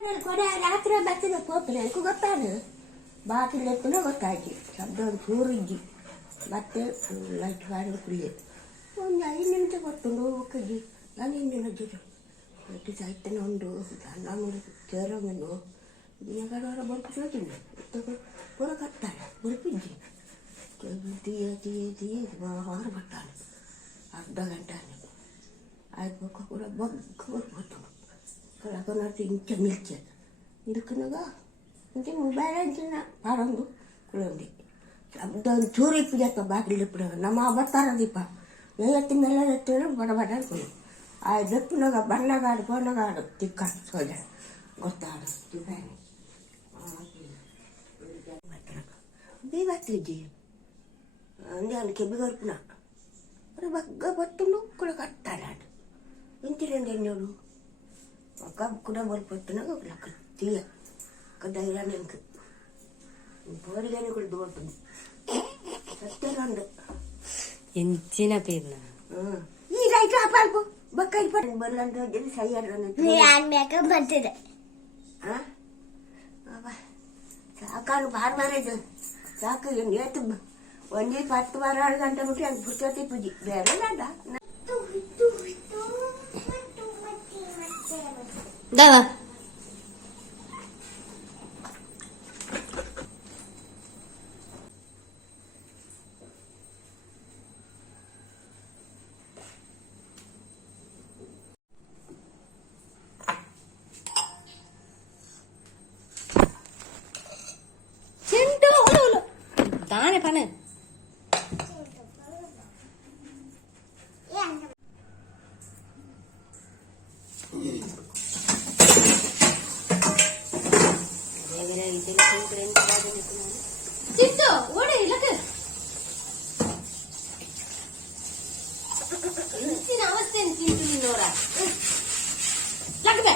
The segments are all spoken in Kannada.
ರಾತ್ರಿ ಬತ್ತಿನ ಹೋಗ್ತೀನಿ ಅದಕ್ಕೂ ಗೊತ್ತಾನು ಬಾಕಿಲ್ ಎತ್ತನ ಗೊತ್ತಾಯ್ತು ಶಬ್ದ ಒಂದು ಸೂರಿಜ್ಜಿ ಮತ್ತೆ ಲೈಟ್ ಹಾಡು ಕುಳಿಯ ಒಂದು 5 ನಿಮಿಷ ಗೊತ್ತುಂಡು ಹೋಗಿ ನಾನು ಇನ್ನೇನು ಜೊತೆ ಒಟ್ಟು ಸಾಯ್ತಾನೆ ಉಂಡು ನಮ್ಮದು ಕೇರವನ್ನು ದಿನಗಡವರ ಬರ್ಪಿಸೋದಿಲ್ಲ ಪೂರ ಕಟ್ಟಾಳೆ ಬರ್ಪಿಜ್ಜಿ తీయ బాగా పట్టాలి అర్ధ గంట అయిపోక కూడా బొగ్గ పడిపోతాడు కలకొన్నట్టు ఇంక నిలిచాడు నిలుకునగా ఇంకే మొబైల్ అంచిన పాడందు కులండి శబ్దం చూరిప్పు చేస్తా బాటిల్ ఇప్పుడు ನಮ್ಮ ಬರ್ತಾರ ದೀಪ ಎತ್ತಿ ಮೇಲೆ ಎತ್ತಿನ ಬಡಬಡ ಅನ್ಕೊಂಡು ಆ ದಪ್ಪನಾಗ ಬಣ್ಣಗಾಡು ಬಣ್ಣಗಾಡು ತಿಕ್ಕಾಡು ಸೋಜ ಗೊತ್ತಾಡು ತಿಪ್ಪಾನೆ ಬೀವತ್ತಿದ್ದಿ ಅಂಜಾನು ಕೆಬ್ಬಿಗರ್ಪುನ ഒരു ബഗ്ഗ പത്തുണ്ടു കൂടെ കട്ടാലാണ് എന്തിനാണ് എന്നോട് ഒക്കെ കൂടെ പൊലിപ്പൊത്തുന്ന തീയ കട്ടാണ് എനിക്ക് പോരിക്കാനെ കൂടെ തോട്ടുന്നു സത്യമുണ്ട് ಎಂಚಿನ ಪೇರ್ನ ಈ ರೈಟ್ ಆಪಾಲ್ಪು ಬಕ್ಕೈ ಪಡ ಬರ್ಲಂತ ಜನ ಸೈಯಾಡ ಬರ್ತಿದೆ ಸಾಕಾನು ಬಾರ್ ಮಾರೇದು ಸಾಕು ಏತು ಒಂದೇ 10-12 ಗಂಟೆ ಬಿಟ್ಟು ಅದು ಪುಸ್ತಕತೆ ಪೂಜೆ ಬೇರೆ ದಾದಾ ಚಿಂಟು ತಾನೇ ಪಾನೆ ಚಿಂಟು ಓಡಿ ಇಲ್ಲಕ್ಕೆ ಇಂಚಿನ ಅವಸ್ಥೆ ಚಿಂಟು ನಿನ್ನೋರ ಲಗ್ಬೆ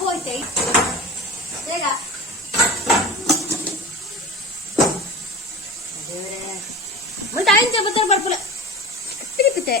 போயிட்டேன் வேகா ಮತ್ತೆ ಆಯ್ತು ಬತ್ತರ ಬರ್ಪುಲ ತಿರುಪಿತೆ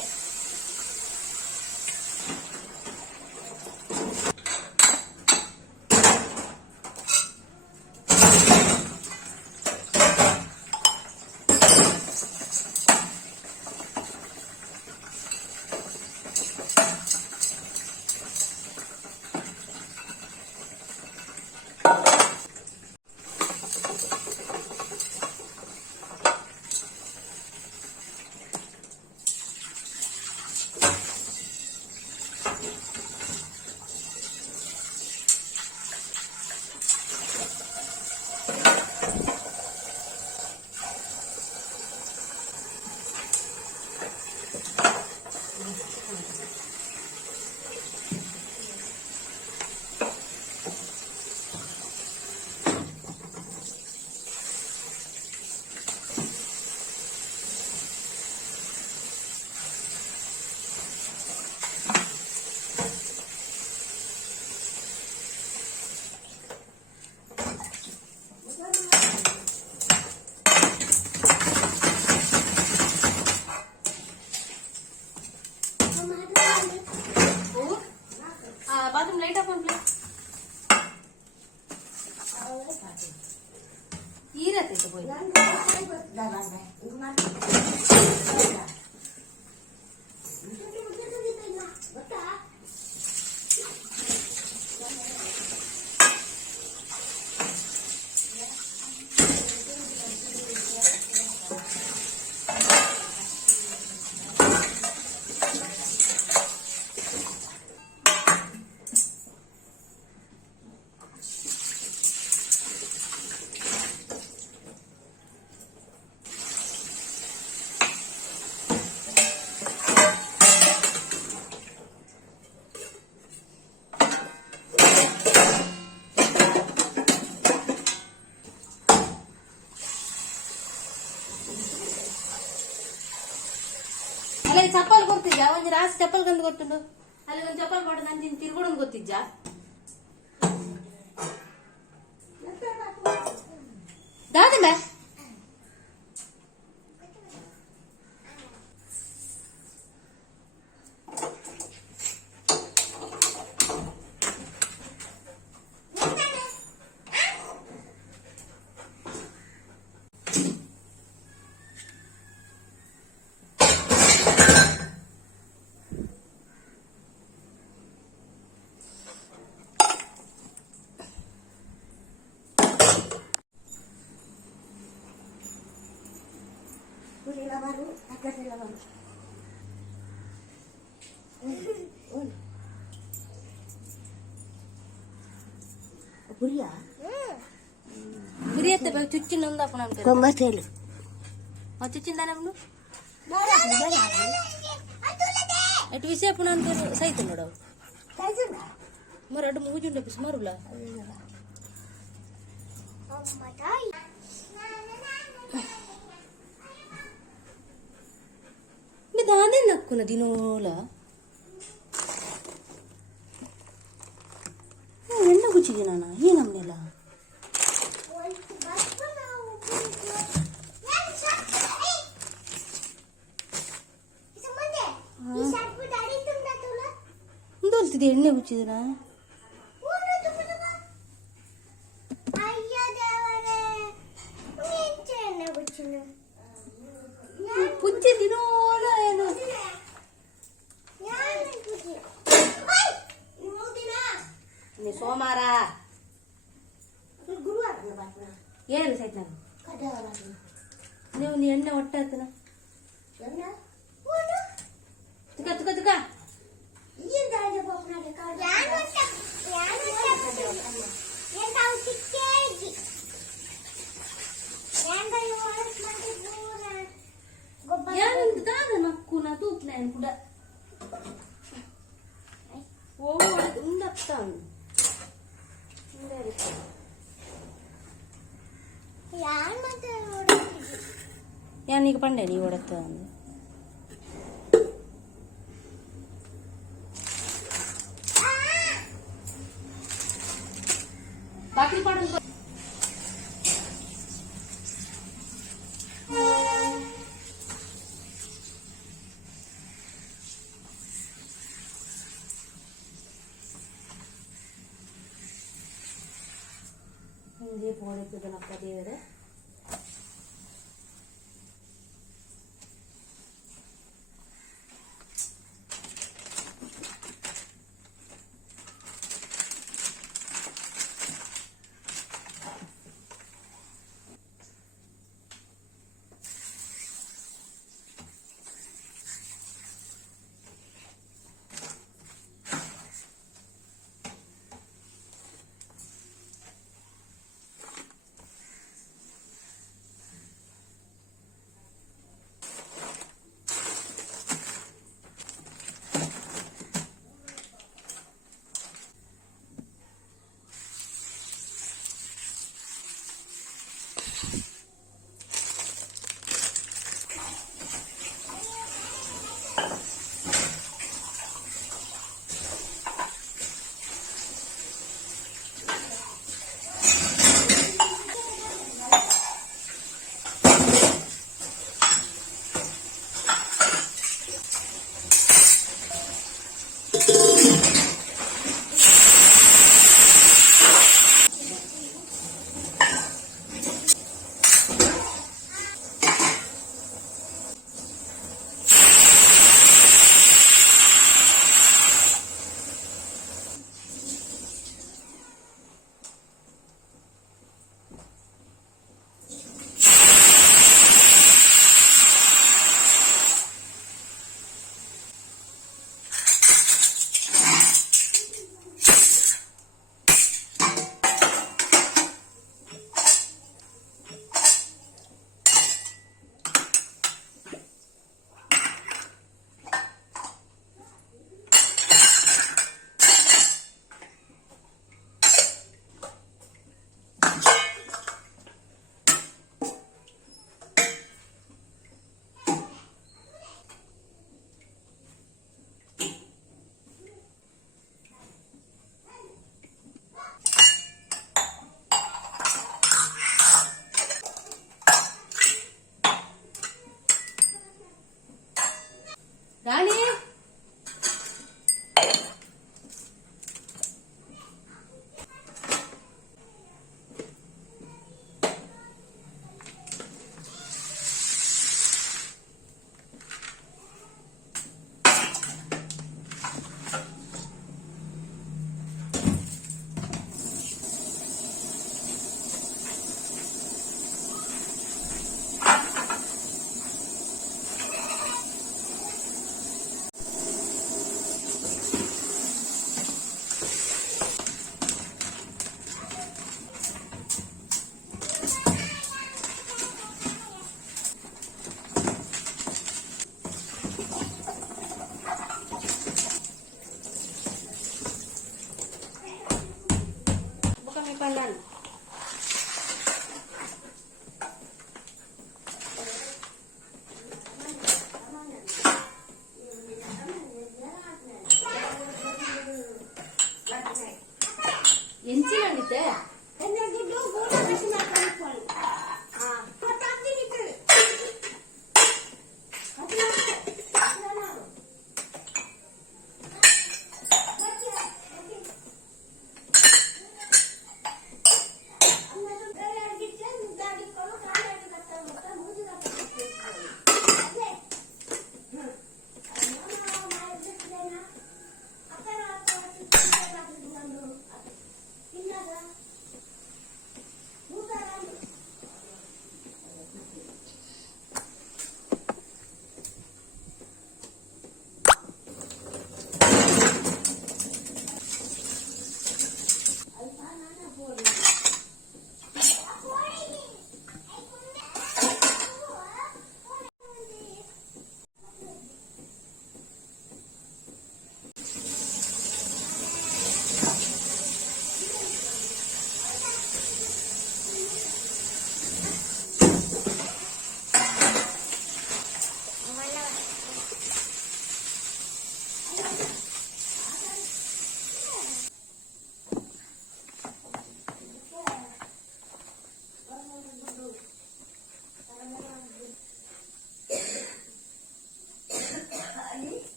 బాత్రూమ్ లైట్ ఆఫ్ ప్లీజ్ ఈరతే పోయి ಮೇಲೆ ಚಪ್ಪಲ್ ಕೊಡ್ತಿದ್ಯಾ ಒಂದು ರಾಸ್ ಚಪ್ಪಲ್ ಕಂದು ಕೊಟ್ಟುಂಡು ಅಲ್ಲಿ ಒಂದು ಚಪ್ಪಲ್ ಕೊಟ್ಟು ನಾನು ತಿರ್ಗೋಡು ಗೊತ್ತಿದ್ಯಾ ದಾದಮ್ಮ Puri baru, atas baru. Puri ya? Puri itu bang cuci nunda pun am Kembali sel. mau cuci nanda pun itu bisa pun am saya itu nora mar ada mau junda bis marula ini dah ada nak kuna dinola என்ன குச்சிக்கினா ஏன் நம்மள ಎಂದೊಲ್ತಿದೆ ಎಣ್ಣೆ ಕುಚ್ಚಿದನ ಪುಚ್ಚಿ ದಿನೋಲ ಏನು ನೀ ಸೋಮವಾರ ಏನು ಸೈತ ನೀವು ನೀ ಎಣ್ಣೆ ಹೊಟ್ಟೆ ಆತನ ತುಕ ತುಕ ತುಕ ಯಾರಂತ ದಾದ ನಕ್ಕು ನಾ ತೂಪ್ನ ಕೂಡ ಓ ಉಂದಪ್ಪ ಯಾನ್ ಈಗ ಪಂಡೆ ನೀವು ಓಡತ್ತ ಬಾಕಿ ಪಾಡು ಹಿಂಗೆ ಪೋಡಿದ್ದನಪ್ಪ ದೇವರೇ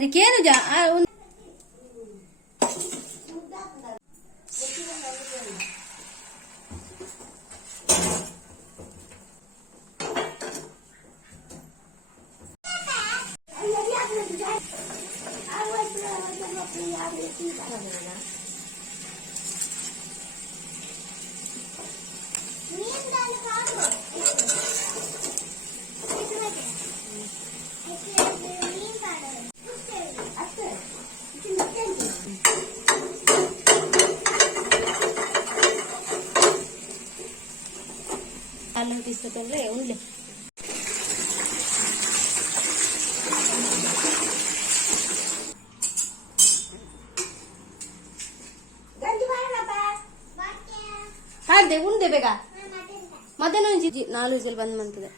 ಅದಕ್ಕೇನು అల్లం తీసుకుంటే ఉండలే ಕಾಣ್ದೆ ಉಂಡೆ ಬೇಗ ಮಧ್ಯಾಹ್ನ 4 ವಿಸಿಲ್ ಬಂದ್ ಮಾಡ್ತದೆ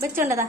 ಬೆಚ್ಚೊಂಡದ